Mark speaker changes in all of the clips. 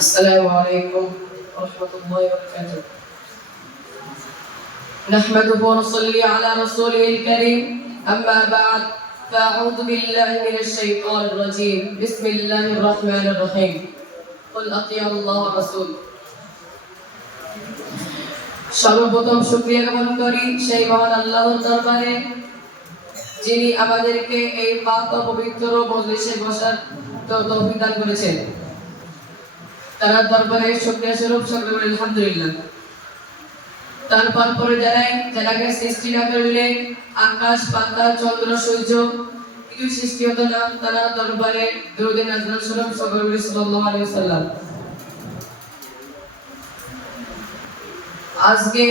Speaker 1: السلام عليكم ورحمة الله وبركاته نحمده ونصلي على رسوله الكريم أما بعد فأعوذ بالله من الشيطان الرجيم بسم الله الرحمن الرحيم قل أطيعوا الله ورسول সর্বপ্রথম শুক্রিয়া জ্ঞাপন করি সেই মহান আল্লাহর দরবারে যিনি আমাদেরকে এই পাক ও পবিত্র মজলিসে বসার তো- তৌফিক দান করেছেন তারা দরবারে শুক্রিয়া স্বরূপ সকলে আলহামদুলিল্লাহ। তারপর পরে জানাই যারাকে সৃষ্টি না করলে আকাশ পাতাল চন্দ্র, সূর্য, কিছু সৃষ্টি হতো না, তারা দরবারে দুরুদিন আজরাল স্বরূপ সকলে সাল্লাল্লাহু আলাইহি ওয়াসাল্লাম। আজকে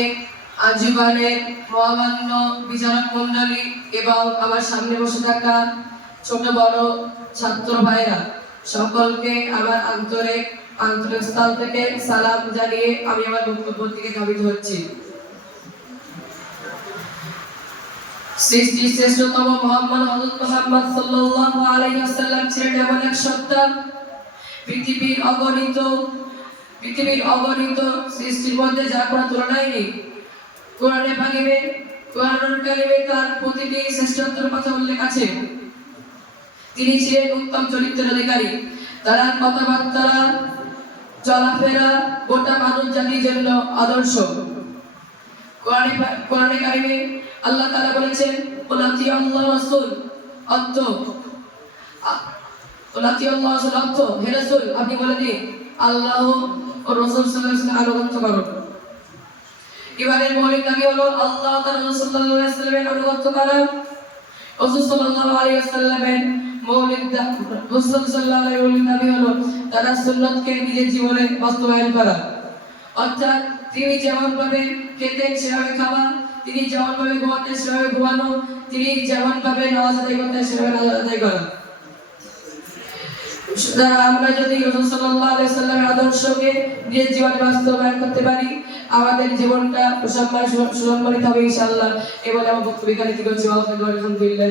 Speaker 1: আজীবনের মহামান্য বিচারক মন্ডলী এবং আমার সামনে বসে থাকা ছোট বড় ছাত্র ভাইরা, সকলকে আমার আন্তরিক আন্তরিক স্থল থেকে সালাম জানিয়ে আমি আমার বক্তব্য থেকে ধাবিত হচ্ছি। সৃষ্টি শ্রেষ্ঠতম মোহাম্মদ হযরত মুহাম্মদ সাল্লাল্লাহু আলাইহি ওয়াসাল্লাম ছিলেন এমন এক সত্তা। পৃথিবীর অগণিত পৃথিবীর অগণিত সৃষ্টির মধ্যে যার কোনো তুলনাই নেই। কোরআনে পাকিবে কোরআনুল কারিমে তার প্রতিটি শ্রেষ্ঠত্বের কথা উল্লেখ আছে। তিনি ছিলেন উত্তম চরিত্রের অধিকারী। তার কথাবার্তা চলাফেরা গোটা মানব জাতির জন্য আদর্শ। কোরআনে কারিমে আল্লাহ তাআলা বলেছেন ওলাতি আল্লাহ অর্থ। ওলাতি আল্লাহ অর্থ। হে আপনি বলে দিন, আল্লাহ ও রাসূল সাল্লাল্লাহু আলাইহি ওয়াসাল্লাম করুন এবারের মৌলিক দাবি হলো, আল্লাহ তাআলা রাসূল সাল্লাল্লাহু আলাইহি করা। রাসূল সাল্লাল্লাহু মৌলিক দা- রাসূল সাল্লাল্লাহু আলাইহি ওয়াসাল্লামের দাবি হলো তারা সুন্নাতকে নিজের জীবনে বাস্তবায়ন করা। অর্থাৎ তিনি যেমন ভাবে খেতেন, সেভাবে খাওয়া, তিনি যেমন ভাবে ঘুমাতেন, সেভাবে ঘুমানো, তিনি যেমন ভাবে নামাজ আদায় করতেন, সেভাবে নামাজ আদায় করা। আমরা যদি সাল্লামের আদর্শকে নিজের জীবনে বাস্তবায়ন করতে পারি, আমাদের জীবনটা সুসম্মান সুসম্মানিত হবে ইনশাআল্লাহ। এবং আমার বক্তব্য এখানে কি করছি। আলহামদুলিল্লাহ